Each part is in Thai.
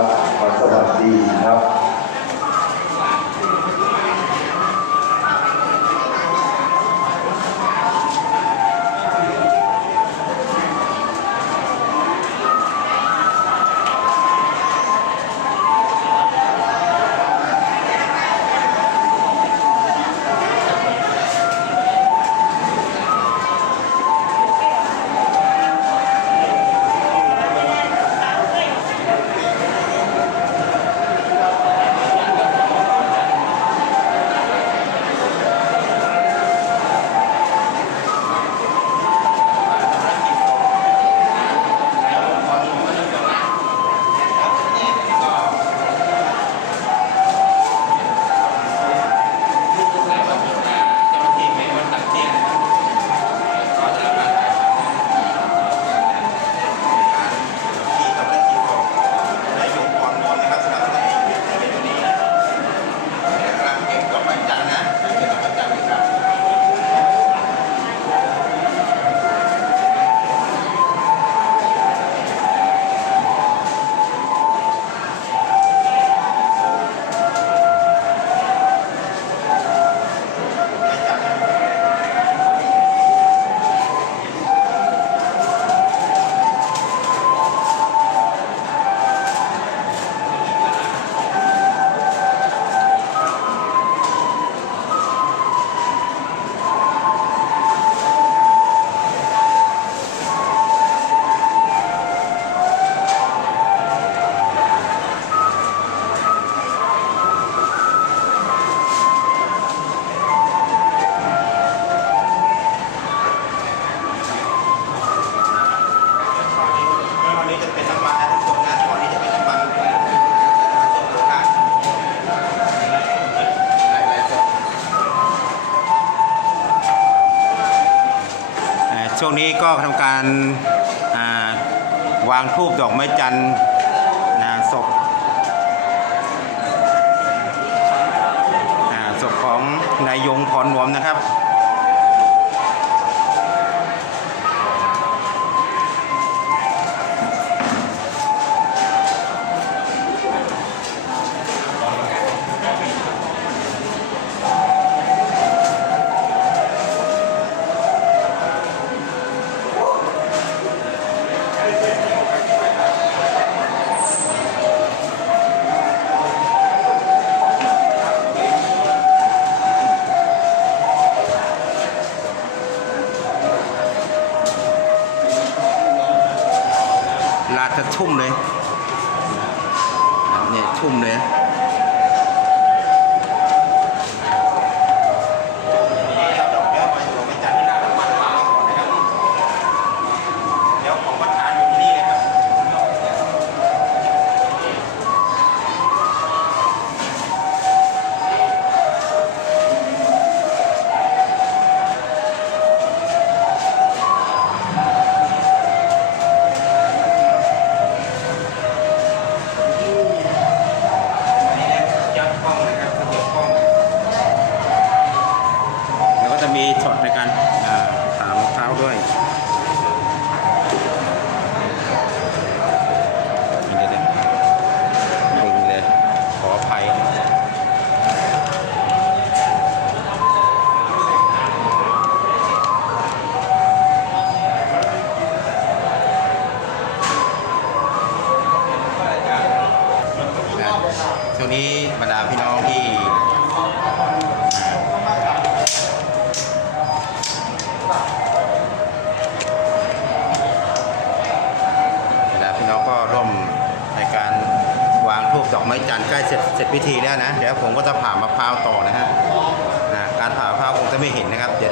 ครับขอสวัสดีครับ นี้ก็ทำการวางทูบดอกไม้จันทร์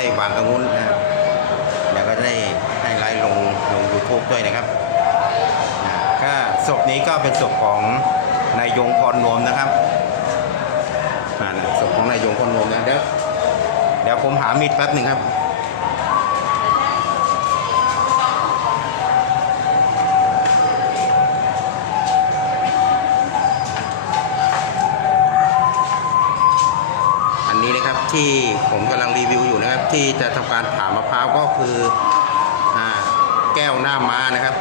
ได้วางกรงนู้นนะแล้วก็ได้ให้ไลฟ์ลงลงยูทูบด้วยนะครับก็ศพนี้ก็เป็นศพของนายยงพรนวมนะครับศพของนายยงพรนวมนะเดี๋ยวเดี๋ยวผมหามีดแป๊บหนึ่งครับ ที่ผมกำลังรีวิวอยู่นะครับ ที่จะทำการผ่ามะพร้าวก็คืออแก้วหน้าม้านะครับ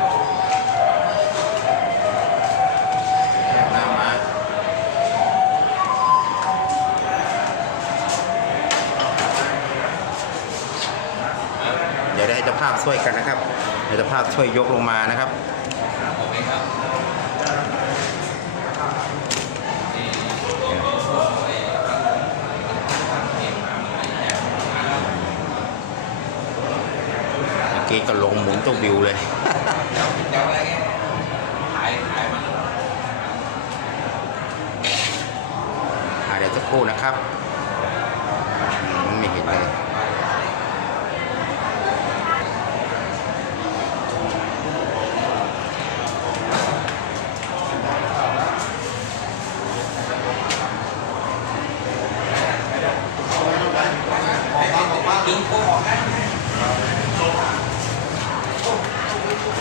เดี๋ยวได้จะภาพช่วยกันนะครับเดี๋ยวจะภาพช่วยยกลงมานะครับ กี้ก็ลงหมุนตัวบิวเลยเดี๋ยวจะครู่นะครับอืมไม่เห็นเลย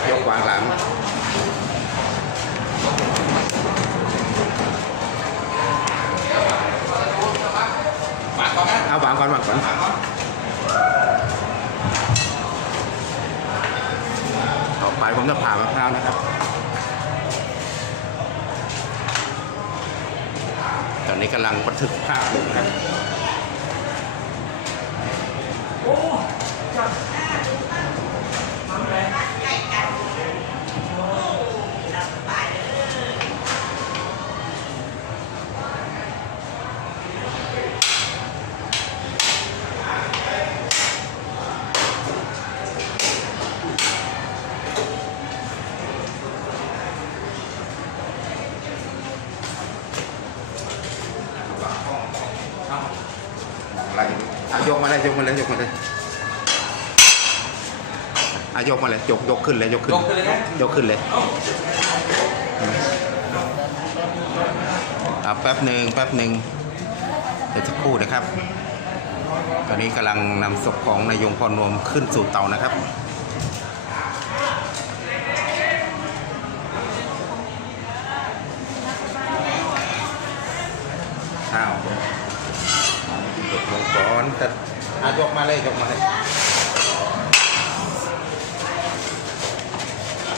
ยกวางหลัง เอาวางก่อนวางก่อนต่อไปผมจะผ่ามะพร้าวนะครับ ตอ นี้กำลังบันทึกภาพอยู่นะครับ อะไรอะยกมา เลยยกมาเลยยกมาเลยอะยกมาเลยยกยกขึ้นเลยยกขึ้นยกขึ้นเลยนะ ยกขึ้นเลยอืมอะแป๊บหนึ่งแป๊บหนึ่งเดี๋ยวจะพูดนะครับ ตอนนี้กำลังนำศพของนายยงพรนวมขึ้นสู่เตานะครับ อ้าวยกลงก่อนแต่ อายกมาเลยยกมาเลย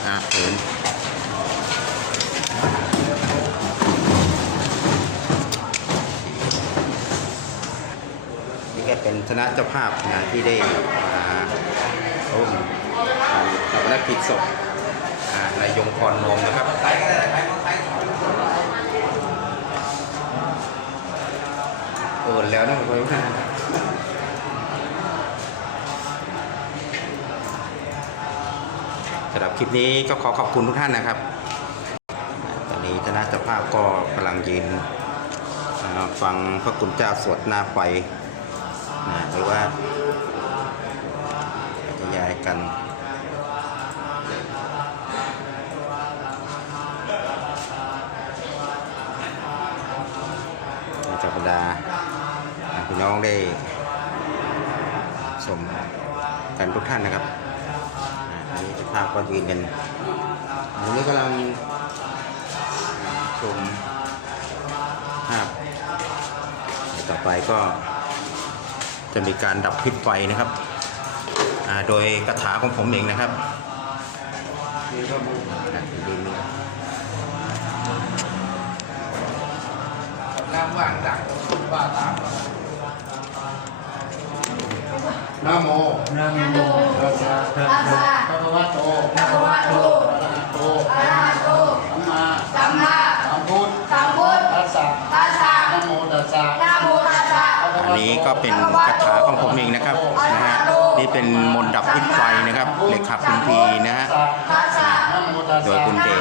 อะเห็นนี่ก็เป็นคณะเจ้าภาพนะที่ได้มาร่วมทำภารกิจศพอ่านายยงพรนมนะครับเปิดแล้วนะคุณผู้ สำหรับคลิปนี้ก็ขอขอบคุณทุกท่านนะครับ ตอนนี้คณะเจ้าภาพก็กำลังยืนฟังพระคุณเจ้าสวดหน้าไฟนะหรือว่าจะย้ายกันในสัปดาห์อ่าพี่น้องได้ชมกันทุกท่านนะครับ ภาพก็ยืนกันอันนี้กำลังชมภาพ ต่อไปก็จะมีการดับพิษไฟนะครับอ่าโดยคาถาของผมเองนะครับอะดีๆน้ำว่างดักว่าตามนะโมน้ำโมตัสสะตัสสะภะคะ วะโตภะคะวะโตอะระหะโตอะระหะโตสัมมาสัมมาสัมพุทธสัมพุทธตัสสะตัสสะนะโมตัสสะนะโมตัสสะภะคะอันวะนี้โตก็เป็นคาถาของผมเองนะครับนะฮะนี่เป็นมนต์ดับพิษไฟนะครับเหล็กขับคุณพีนะฮะตัสสะนะโมตัสสะโดยคุณเดช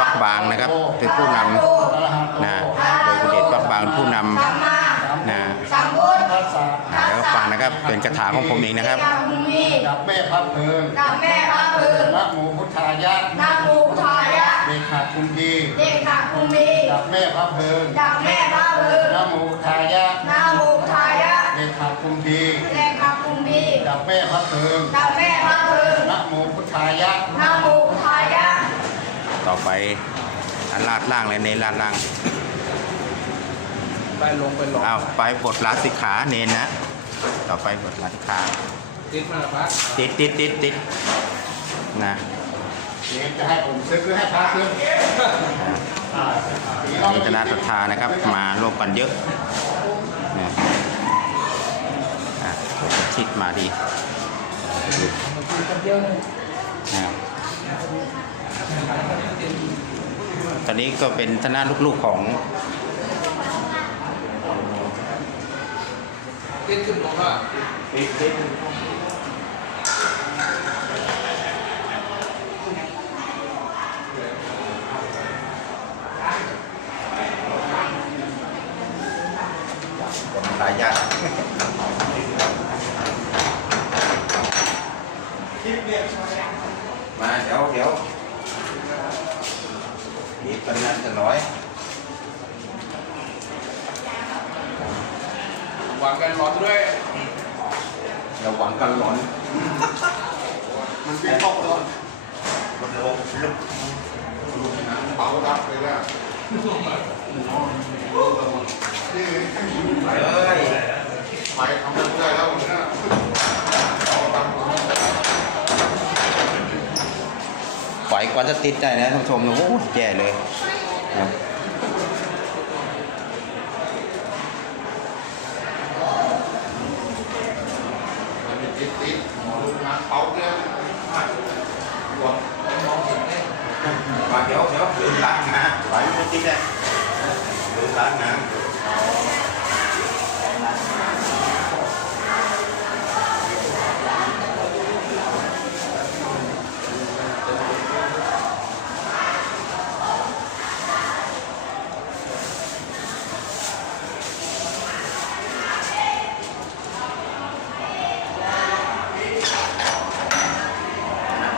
วักบางนะครับเป็นผู้นอะระหะโตำนะโดยคุณเดชวักบางเป็นผู้นสัมมาำนะ สัมพุทธ ตัสสะ อ่าแล้วฟัง นะครับ เป็นคาถาของผมเองนะครับยามุนีกับแม่พับเพลิงกับแม่พระพึงนะโมพุทธายะนะโมพุทธายะ เดชะคุณพีเด็กขักภูมิกับแม่พับเพลิงกับแม่พระพึงนะโมพุทธายะนะโมพุทธายะ เดชะคุณพีเด็กขักภูมิกับแม่พับเพลิงกับแม่พระพึงนะโมพุทธายะนะโมพุทธายะ ต่อไปอันลาดล่างเลยเน้นลาดล่างไปลงไปลง อ้าวไปบทลาสิกขาเน้นนะ ต่อไปบทลาสิกขาติดมาละพักติดติดติดติดนะเดี๋ยวจะให้ผมซื้อหรือให้พระซื้ออ่ามีคณะศรัทธานะครับ มาร่วมกันเยอะนะอะชิดมาดีนะครับตอนนี้ก็เป็นทนายลูกๆของ ติดขึ้นลงว่าสายยามาเดี๋ยวเดี๋ยวมีกำนันจะร้อย วางกันร้อนด้วยระวังกันร้อน มันเป็นข้อตัวคนโลกลึกเผาดับเลยนะนี่เอ้ยไปทำไม่ได้แล้วเนี่ยเผาดับปล่อยก่อนจะติดใจนะท่านผู้ชมโอ้โหแย่เลยนะครับ มันมีติดติดหมอดูงานเผาเนี่ย มาเดี๋ยวเดี๋ยวลืมล้างนะไหวไม่ติดเลยลืมล้างนะ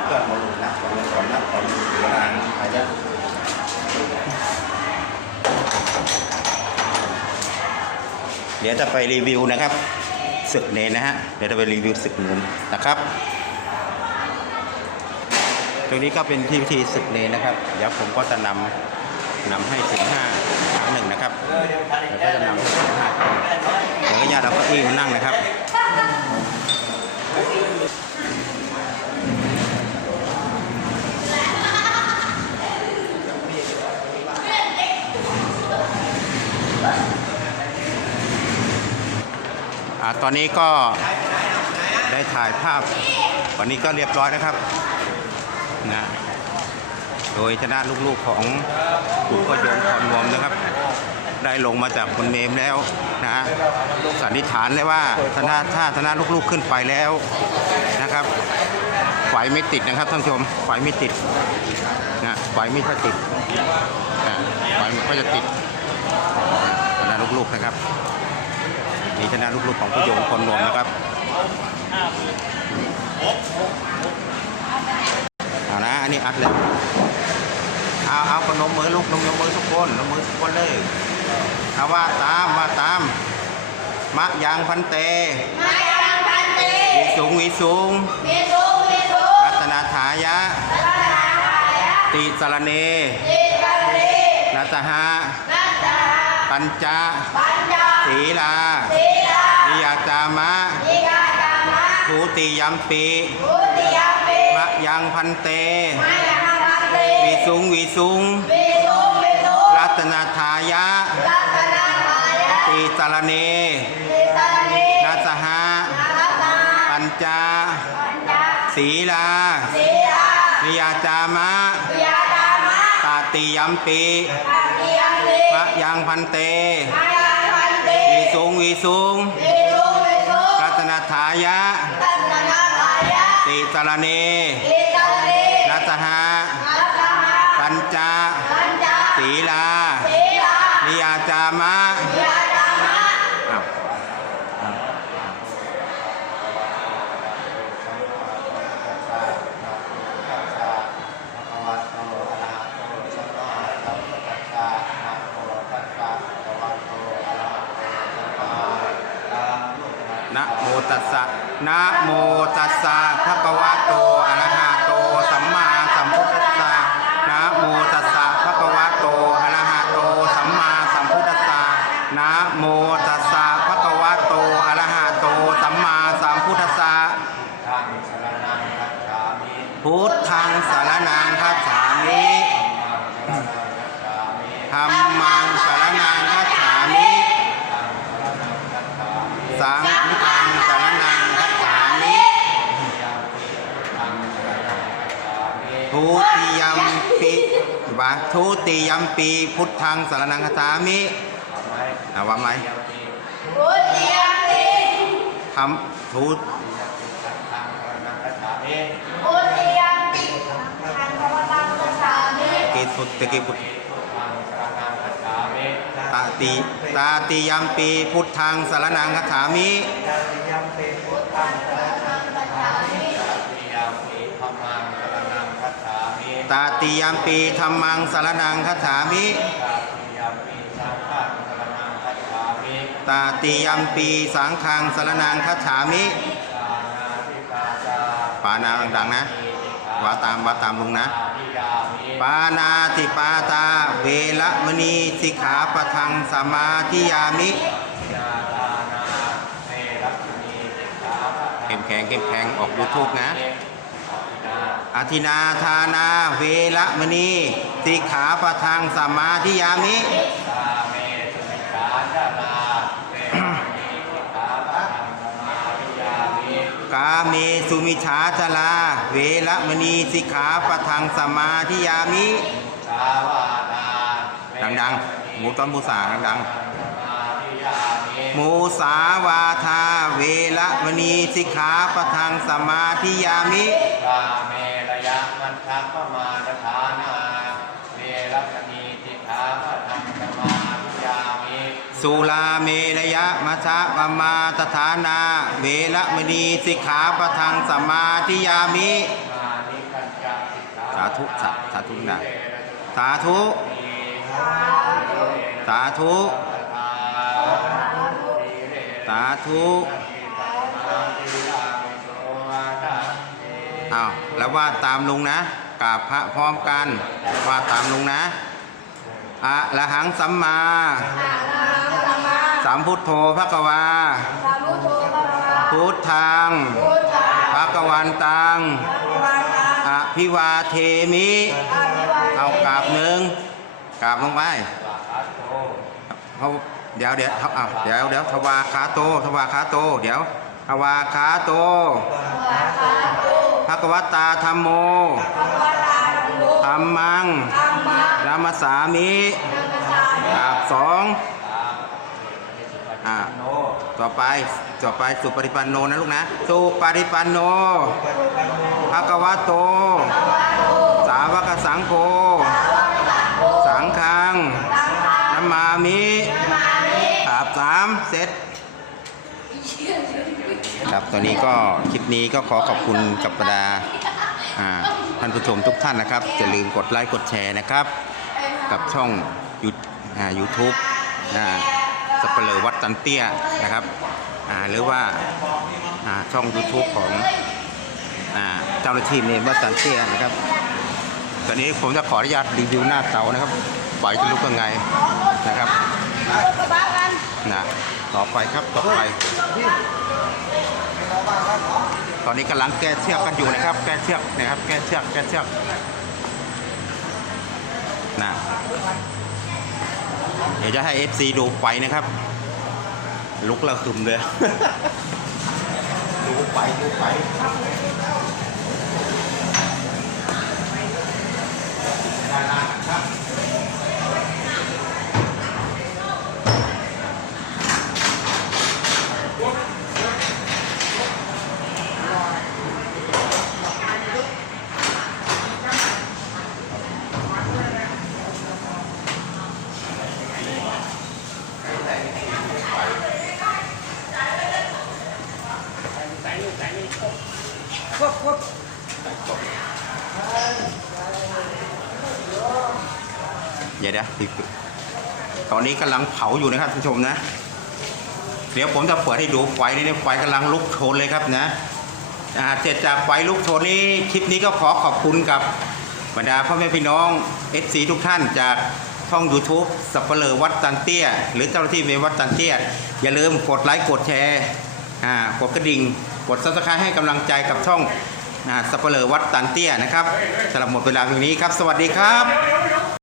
เพื่อนมาดูนะขอดูก่อนนะขอดูเวลาอาจจะ เดี๋ยวจะไปรีวิวนะครับศึกเนนนะฮะเดี๋ยวจะไปรีวิวศึกเนนนะครับ ตรงนี้ก็เป็นที่พิธีศึกเนนนะครับเดี๋ยวผมก็จะนำนำให้ถึงห้าครั้งหนึ่งนะครับเดี๋ยวก็จะนำให้ถึงห้าครั้งเดี๋ยวก็ญาติเราเก้าอี้มานั่งนะครับ ตอนนี้ก็ได้ถ่ายภาพ วันนี้ก็เรียบร้อยนะครับนะโดยชนะลูกๆของกลุ่มก็โยงคอนวอมนะครับ ได้ลงมาจากบนเมมแล้วนะสันนิษฐานเลยว่าถ้าถ้าชนะลูกๆขึ้นไปแล้วนะครับไฟไม่ติดนะครับท่านผู้ชมไฟไม่ติดนะไฟไม่ค่อยติดอ่าไฟก็จะติดชนะลูกๆนะครับ นี่ชนะลูกๆของผู้โยงคนรวมนะครับเอานะอันนี้อัดเลยเอาเอาขนมมือลูกนมยกมือทุกคนนมมือทุกคนเลยเอาว่าตามว่าตามมะยางพันเตมายังพันตีวิสุงวิสุงมีสูงมีสูงรัตนาถายะรัตนาหายะติสรเนจิตกันรีนัตหะนัตตาปัญจปัญญา ศีลาศีลานิยาจามะนิกากามะทุติยัมปีพุติยาปิมะยังพันเตมายังพันตีวิสุงวิสุงมีสูงมีสูงรัตนาทายะรัตนาหายะตีสารเนจิตกันรีนัสหะนัตตาปัญจาปัญญาศีลาศีลานิยาจามะปิยาดามะตาติยัมปีปัตติยังรีมะยังพันเตมายังพันตีวิ สุงวิสุงมีสูงมีสูงรัตนาทายะรัตนาหายะตีสารเนจิตกันรีนัสหะนัตตาปัญจาปัญญาศีลาศีลานิยาจามะปิยาดามะ อ้าวอ้าว นะโม ตัสสะนะโมตัสสะภะคะวะโตอะระหะโตสัมมาสัมพุทธัสสะนะโมตัสสะภะคะวะโตอะระหะโตสัมมาสัมพุทธัสสะนะโมตัสสะภะคะวะโตอะระหะโตสัมมาสัมพุทธัสสะพุทธังสารนังคัจฉามิธัมมังสารนังคัจฉามิสังฆัง ปีวาทุติยัมปีพุทธังสารนังคาถามิอ่าว่าไหมพุทธิยัมปิทำทุพุทธิยัมปิทังพระตังคัจฉามิกิพุทธกิพุทธตาติตาติยัมปีพุทธังสารนังคาถามิพุทธังสรณังคัจฉามิ ตาติยัมปีธรรมังสารนังคาถามิ ตาติยัมปีสังฆังสารนังคาถามิปานาดังๆนะว่าตามว่าตามลุงนะ ปานาติปาตา เวละมณีสิกขาปะทังสมาธิยามิเข้มแข็งเข้มแข็งออกยูทูบนะ อธินาทานา เวละมณีสิกขาปะทังสมาธิยามิกาเมสุมิชาจลา เวละมณีสิกขาปะทังสมาธิยามิดังๆหมูต้นหมูสาดังๆหมูสาวาทาเวละมณีสิกขาปะทังสมาธิยามิ กาเมระยะมันทักปมาทฐานาเวรักณีติขาพระธรรมสมาธิยามิสุลาเมรยะมัชะปมาตฐานา เวละมณีสิกขาปะทังสมาธิยามิ มานิกัญจสิกขาสาธุสาสาธุนะ สาธุ สาธุ สาธุ อ้าวแล้วว่าตามลุงนะกราบพระพร้อมกันว่าตามลุงนะอะระหังสัมมาอาลาสัมมาสัมพุทโธภควาสัมพุทโธพระวา พุทธังพุทธังภควันตังพระวันตังอภิวาเทมิอาภิวาเทเอากราบหนึ่งกราบลงไปเขาเดี๋ยวเดี๋ยวเอาเดี๋ยวเดี๋ยวทวาคาโตทวาคาโต เดี๋ยวทวาคาโตวาคาตุ ภควตาธรรมโมพระวตาธัมโมธรรมังธัมมังรามสามินัมสามิกราบสองอ่าต่อไปต่อไปสุปฏิปันโนนะลูกนะสุปฏิปันโนภควโต สาวกสังโฆสังฆังนัมมามิกราบสามเสร็จ ครับตอนนี้ก็คลิปนี้ก็ขอขอบคุณกับบรรดาอ่าท่านผู้ชมทุกท่านนะครับอย่าลืมกดไลค์กดแชร์นะครับ กับช่องยูยูทูบสเปเหรอวัดตันเตี้ยนะครับอ่าหรือว่าอ่าช่อง YouTube ของอ่าเจ้าหน้าที่เนมวัดตันเตี้ยนะครับ ตอนนี้ผมจะขออนุญาตรีวิวหน้าเตานะครับไฟจะลุกยังไงนะครับนะต่อไปครับต่อไป ตอนนี้กำลังแก้เชือกกันอยู่นะครับ แก้เชือกนะครับ แก้เชือก แก้เชือกนะเดี๋ยวจะให้ FC ดูไฟนะครับ ลุกระหึมเลย ดูไฟดูไฟด้านล่างครับ เดี๋ยวเดี๋ยวตอนนี้กำลังเผาอยู่นะครับท่านผู้ชมนะ เดี๋ยวผมจะเปิดให้ดูไฟนี่ไฟกำลังลุกโชนเลยครับนะเสร็จจากไฟลุกโชนนี้คลิปนี้ก็ขอขอบคุณกับบรรดาพ่อแม่พี่น้อง FC ทุกท่านจากช่อง YouTube สับเปลอวัดตันเตี้ย หรือเจ้าหน้าที่เมวัดตันเตี้ย อย่าลืมกดไลค์กดแชร์กดกระดิ่ง กดซับสไครต์ให้กำลังใจกับช่องสับเปลอวัดตันเตี้ยนะครับสำหรับหมดเวลาเพียงนี้ครับ สวัสดีครับ